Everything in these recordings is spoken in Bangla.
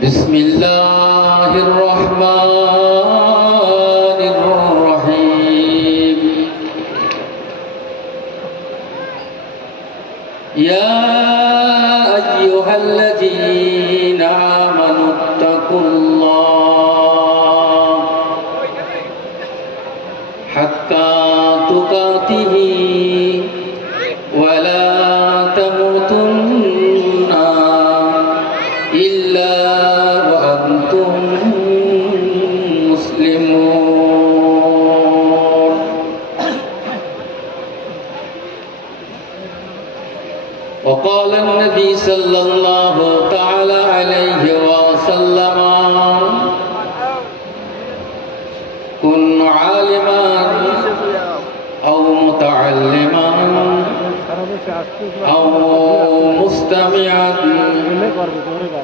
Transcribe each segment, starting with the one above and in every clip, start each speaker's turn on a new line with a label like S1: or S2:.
S1: بسم الله الرحمن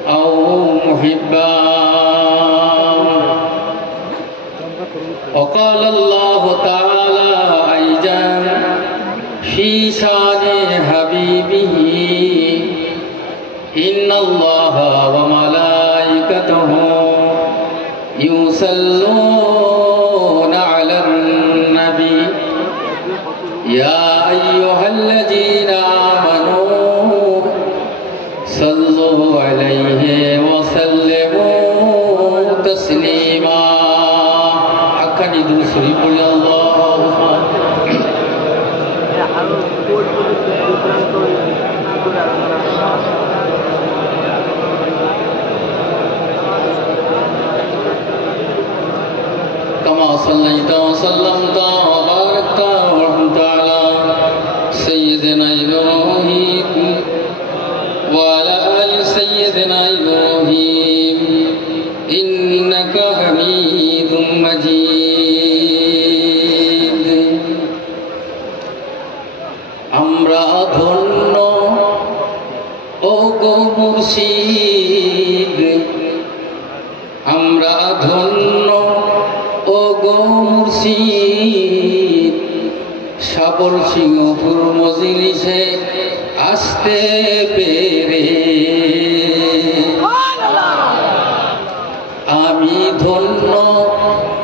S1: أو محبا وقال الله تعالى أيضا في شان حبيبه إن الله وملائكته يصلون আমি ধন্য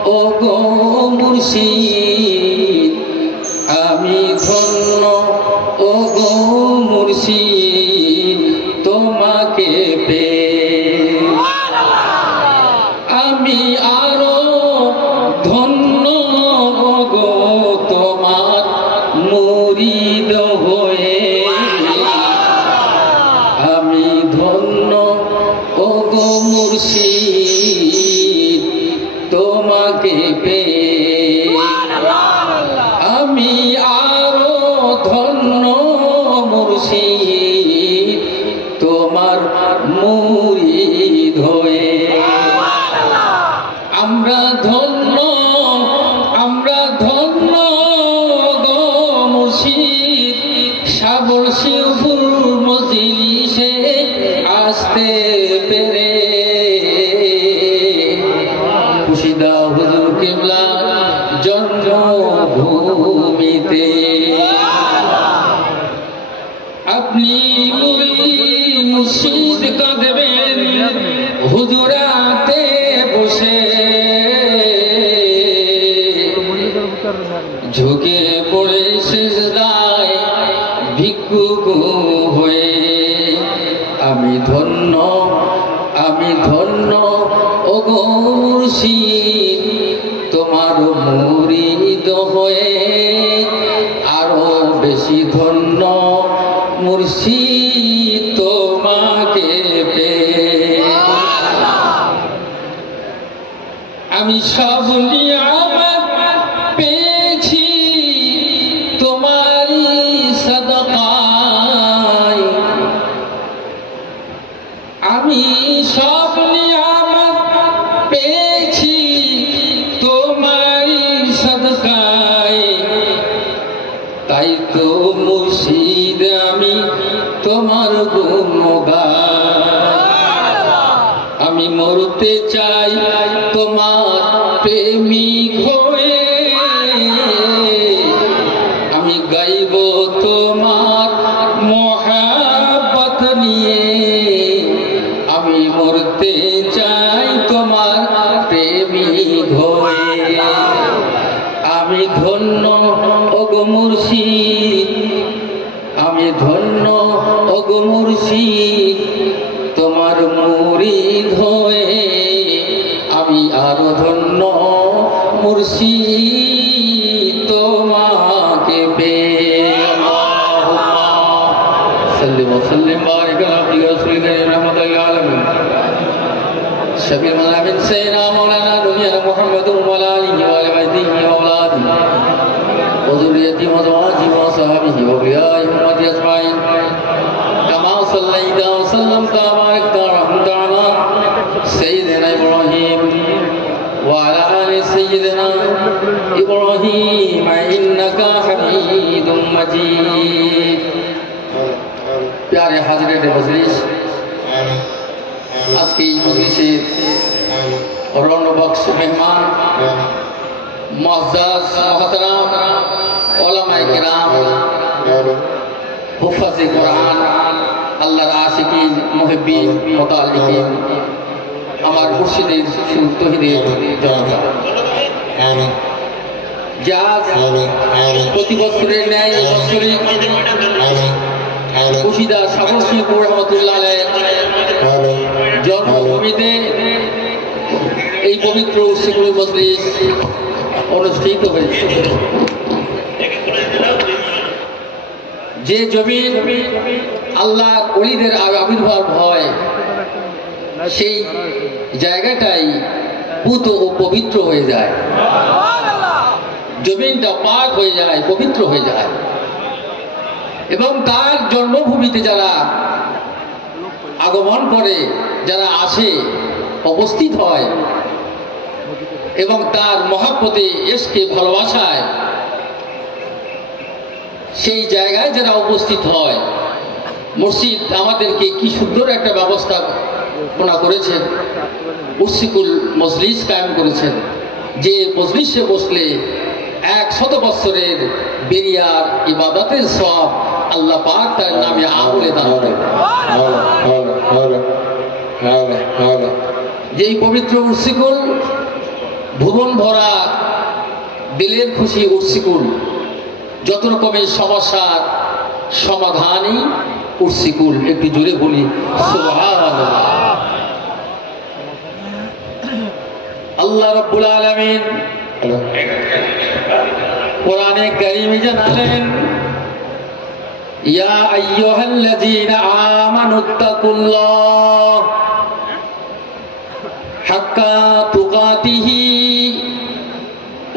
S1: ও গো আমি ধন্য ও গো তোমাকে পে আমি আরও ধন্য গো তোমার মুরিদ হয়ে। আমি ধন্য ও গো আমাকে পে ধন্য ও গৌরী তোমার মুরিদ হয়ে আরও বেশি ধন্য এত মুর্শিদ আমি তোমার গুণগান। আমি মরতে চাই তোমার গো মুর্শিদ তোমার মুরিদ হয়ে আমি আরও ধন্য মুর্শিদ তোমাকে পে সাল্লিম সাল্লিম বারিক আলাইহি রাসূল করিম রাহমাতুল্লাহ আলামিন شفيع المنامين سيدنا مولانا دنيا محمد وعلى اله وعلى بيته واولاده وذريته وزواجه واصحابه واوليائه امتي اجمعين صليت وسلمت وباركت ورحمت على سيدنا ابراهيم وعلى ال سيدنا ابراهيم انك حميد مجيد প্যারে হাজরের মজলিস আজকে এই মজলিসের রণবক্স মেহমান মজাজ মহতরাম ওলামায়ে কেরাম হুফাজে কোরআন আল্লাহর আশিকিন মুহিব্বিন মুতাল্লিকিন আমার মুর্শিদের তহিদের জনতা। যা প্রতি বছরের ন্যায় এই বছরই খুশিদা সামসিপুর রহমতুল্লাহ আলাইহ। জন্মভূমিতে এই পবিত্র শিকুল মজলিস অনুষ্ঠিত হয়েছে। যে জমিন আল্লাহ অলিদের আবির্ভাব হয়। সেই জায়গাটাই পুত ও পবিত্র হয়ে যায়। জমিনটা পাক হয়ে যায়, পবিত্র হয়ে যায়। এবং তার জন্মভূমিতে যারা আগমন করে, যারা আসে অবস্থিত হয় এবং তার মহাপতে এসকে ভালোবাসায়, সেই জায়গায় যারা উপস্থিত হয় মসজিদ আমাদেরকে কি সুন্দর একটা ব্যবস্থাপনা করেছেন মুসিকুল মজলিস কায়েম করেছেন। যে মজলিসে বসলে এক শত বৎসরের বেরিয়ার ইবাদতের সব আল্লাহ পাক তার নামে আমলে করেন। যেই পবিত্র উর্সিকুল, ভুবন ভরা, দিলের খুশি উর্সিকুল, যত রকমের সমস্যার সমাধানই উর্সিকুল একটু জোরে বলি। আল্লাহ রব্বুল আলামিন কোরআনে কারিমে জানালেন, ইয়া আইয়ুহাল্লাযীনা আমানুত্তাকুল্লাহ হাক্কা তুকাতিহি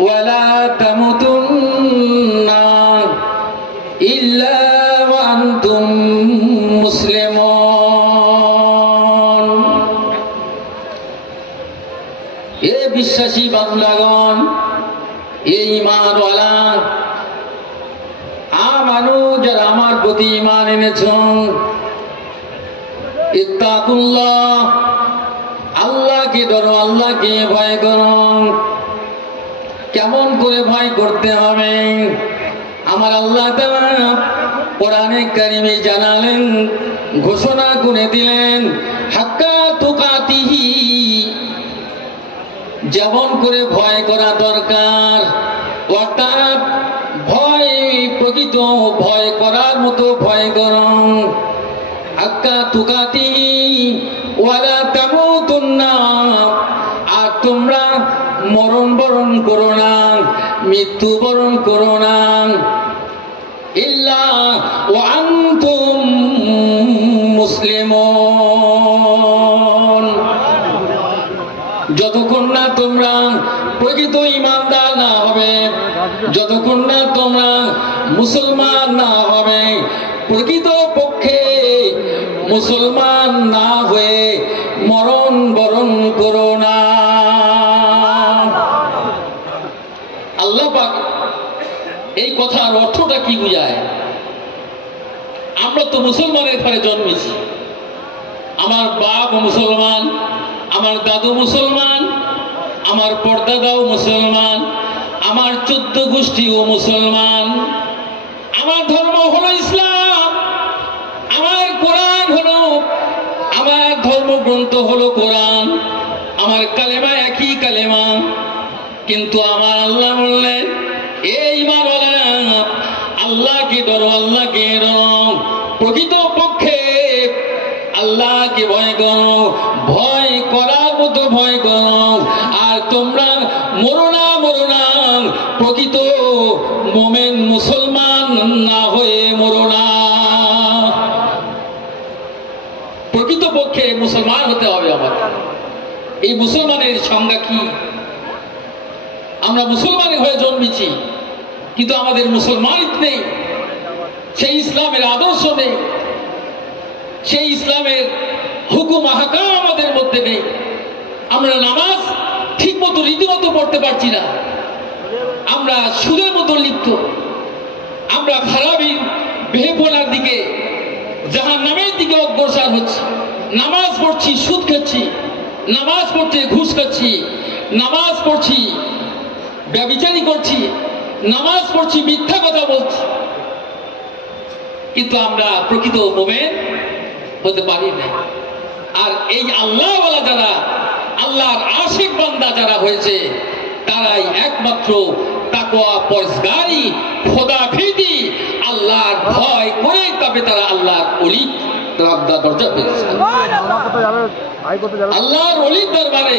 S1: ওয়ালা তামুতুন্না বিশ্বাসী বাংলাগণ এই ইমানওয়ালা আমানু যারা আমার প্রতি ইমান এনেছ আল্লাহকে ডরো আল্লাহকে ভয় করো। কেমন করে ভয় করতে হবে? আমার আল্লাহ কোরআনে কারিমে জানালেন, ঘোষণা করে দিলেন, হাক্কা তুকাতিহি যেমন করে ভয় করা দরকার, অর্থাৎ ভয় প্রকৃত ভয় করার মতো ভয় করম আক্কা তুকাতি, ওয়ালা তামুতুন্না, আর তোমরা মরণ বরণ করো না, মৃত্যু বরণ করো না। ইল্লা ওয়া তোমরা প্রকৃত ইমানদার না হবে। যতক্ষণ না তোমরা মুসলমান না হবে, প্রকৃত পক্ষে মুসলমান না হয়ে মরণ বরণ করো না। আল্লাহ এই কথার অর্থটা কি বুঝায়? আমরা তো মুসলমানের ঘরে জন্মেছি। আমার বাপ মুসলমান, আমার দাদু মুসলমান আমার পর্দাদাও মুসলমান, আমার চোদ্দ গোষ্ঠীও মুসলমান। আমার ধর্ম হলো ইসলাম, আমার কোরআন হলো, আমার ধর্মগ্রন্থ হলো কোরআন, আমার কালেমা একই কালেমা। কিন্তু আমার আল্লাহ বললেন এই মানবরা আল্লাহকে ডরো, আল্লাহকে প্রকৃত পক্ষে আল্লাহকে ভয় করো, ভয় করার মতো ভয় করো আর তোমরা মরো না প্রকৃত মোমেন মুসলমান না হয়ে মরো না। প্রকৃত পক্ষে মুসলমান হতে হবে আমাকে এই মুসলমানের সংজ্ঞা কি? আমরা মুসলমান হয়ে জন্মেছি, কিন্তু আমাদের মুসলমানিত নেই। সেই ইসলামের আদর্শ নেই। সেই ইসলামের হুকুম হাকাম আমাদের মধ্যে নেই। আমরা নামাজ ঠিক মতো রীতিমতো পড়তে পারছি না। আমরা সুদের মতো লিপ্ত। আমরা খারাপই বেহেপনার দিকে জাহান নামের দিকে অগ্রসর হচ্ছি। নামাজ পড়ছি, সুদ খাচ্ছি। নামাজ পড়তে ঘুষ খাচ্ছি। নামাজ পড়ছি ব্যবিচারি করছি। নামাজ পড়ছি, মিথ্যা কথা বলছি। কিন্তু আমরা প্রকৃত মোমেন হতে পারি না আর এই আল্লাহওয়ালা যারা আল্লাহর আশিক বান্দা যারা হয়েছে, তারাই একমাত্র তাকোয়া পরসগারি খোদা ভীতি আল্লাহর ভয় করে তবে তারা আল্লাহর অলি দরজা পেয়েছে। আল্লাহর অলির দরবারে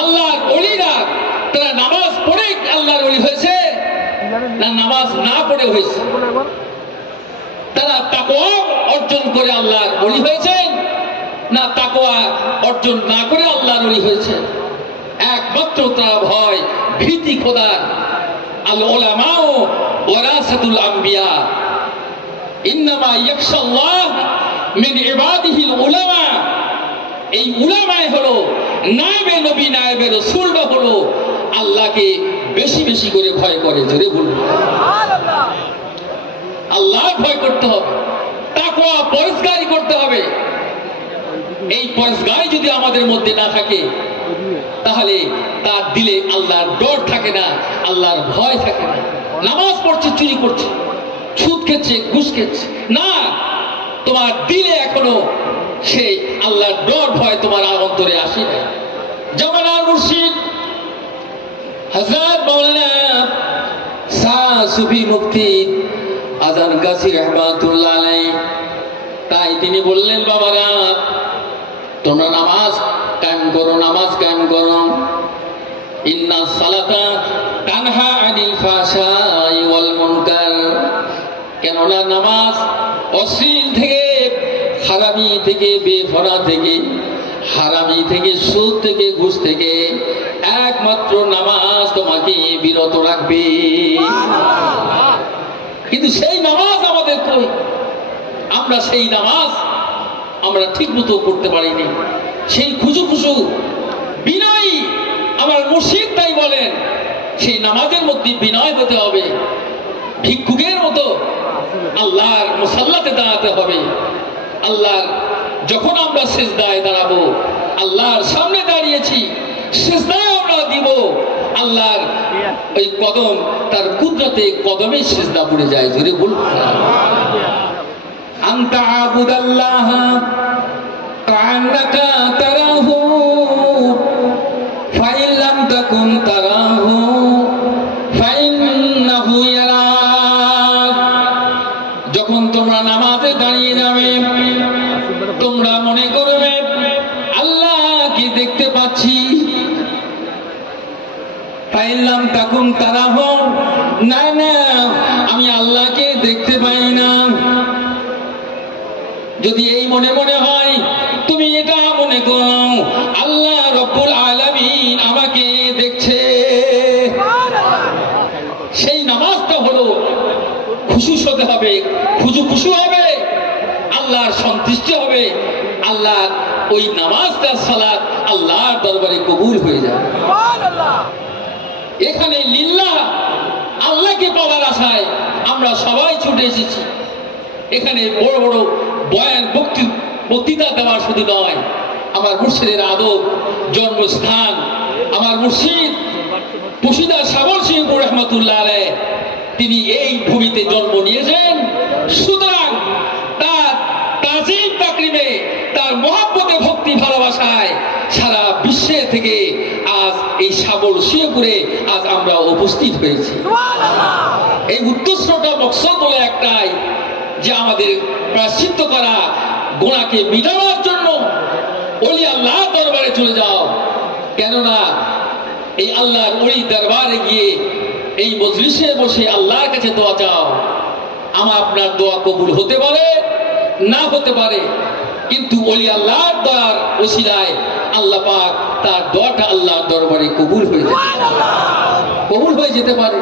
S1: আল্লাহর অলিরা তারা নামাজ পড়ে আল্লাহর অলি হয়েছে না নামাজ না পড়ে হয়েছে? তারা তাকোয়া অর্জন করে আল্লাহর অলি হয়েছেন। না তাকোয়া অর্জন না করে আল্লাহর অলি হয়েছে একমাত্র তারা ভয় ভীতি খোদার আল ওলামাও ওরাসাতুল আম্বিয়া। ইন্নামা ইয়াকশাল্লাহ মিন ইবাদিহিল উলামা। এই উলামায় হলো নায়েবে নবী নায়েবে রসুলরা হলো আল্লাহকে বেশি বেশি করে ভয় করে জোরে বলুন। আল্লাহর ভয় করতে হবে তাকওয়া পরিষ্কারই করতে হবে। এই পরিষ্কারই যদি আমাদের মধ্যে না থাকে, তাহলে তার দিলে আল্লাহর ডর থাকে না, আল্লাহর ভয় থাকে না। নামাজ পড়ছে, চুরি করছে, সুদ খেচ্ছে, ঘুষ খেচ্ছে। না, তোমার দিলে এখনও সেই আল্লাহর ডর, ভয় তোমার অন্তরে আসে না। জামানার মুর্শিদ হজরত মৌলানা শাহ সুফি মুফতি আজান গাছি রহমাতুল্লাহ তাই তিনি বললেন, বাবারা তোমরা নামাজ কায়েম করো নামাজ কায়েম করো। ইন্না সালাতা তানহা আনিল ফাহশাই ওয়াল মুনকার। কেননা নামাজ অশ্লীল থেকে, হারামি থেকে, বেফরা থেকে, হারামি থেকে, সুদ থেকে, ঘুষ থেকে একমাত্র নামাজ তোমাকে বিরত রাখবে। কিন্তু সেই নামাজ আমাদের কই? আমরা সেই নামাজ আমরা ঠিক মতো করতে পারিনি। সেই খুশু খুশু বিনয়ী আমার মুর্শিদ তাই বলেন, সেই নামাজের মধ্যে বিনয় হতে হবে, ভিক্ষুকের মতো আল্লাহর মুসাল্লাতে দাঁড়াতে হবে। আল্লাহর যখন আমরা সেজদায় দাঁড়াবো, আল্লাহর সামনে দাঁড়িয়েছি, সেজদায় আমরা দিব, আল্লাহর ওই কদম, তার কুদরতে কদমে সেজদা পড়ে যায়, জোরে বলুন। أن تعبد الله كأنك تراه فإن لم تكن تراه فإنه يراك যখন তোমরা নামাজে দাঁড়িয়ে যাবে তোমরা মনে করবে আল্লাহ কি দেখতে পাচ্ছি পাইলাম তখন তারা হোক না না মনে মনে হয়, তুমি এটা মনে করো, আল্লাহ রব্বুল আলামিন আমাকে দেখছে। সেই নামাজটা হলো, খুশু হতে হবে খুশু খুশু হবে, আল্লাহর সন্তুষ্টি হবে, আল্লাহ ওই নামাজটা, সালাত আল্লাহর দরবারে কবুল হয়ে যাবে। এখানে লিল্লাহ আল্লাহকে পাওয়ার আশায় আমরা সবাই ছুটে এসেছি। এখানে বড় বড় বয়ান বক্তি বক্তৃতা দেওয়া শুধু নয় আমার মুর্শিদের আদব জন্মস্থান আমার মুর্শিদ পুশিদা সাবর সিংহ রহমতুল্লাহ তিনি এই ভূমিতে জন্ম নিয়েছেন। সুতরাং তার তাজিম তাকরিমে তার মহাব্বতে ভক্তি ভালোবাসায় সারা বিশ্বে থেকে আজ এই সাবল শিয়পুরে আজ আমরা উপস্থিত হয়েছি। এই উদ্দেশ্যটা মকসদ হলো একটাই যে আমাদের প্রাশ্চিত্য করা গোড়াকে মিটাবার জন্য ওলি আল্লাহ দরবারে চলে যাও। কেননা এই আল্লাহর ওই দরবারে গিয়ে এই মজলিসে বসে আল্লাহর কাছে দোয়া চাও। আমার আপনার দোয়া কবুল হতে পারে, না হতে পারে, কিন্তু ওলি আল্লাহর দোয়ার ওসিলায় আল্লাহ পাক তার দোয়াটা আল্লাহর দরবারে কবুল হয়ে যেতে কবুল হয়ে যেতে পারে।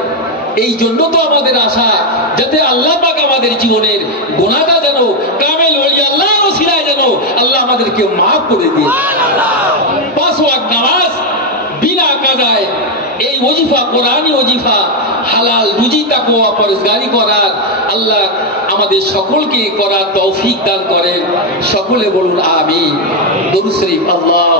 S1: এই জন্য তো আমাদের আশা যাতে আল্লাহ পাক আমাদের জীবনের গোনাটা যেন কামেল ওলি আল্লাহ ওসিলায় যেন আল্লাহ আমাদেরকে মাফ করে দিয়ে পাঁচ ওয়াক্ত নামাজ বিনা কাজায় এই ওজিফা কোরআনী ওজিফা হালাল রুজি তাকওয়া পরেশগারি করার আল্লাহ আমাদের সকলকে করার তৌফিক দান করেন। সকলে বলুন আমি দরুদ শরীফ আল্লাহ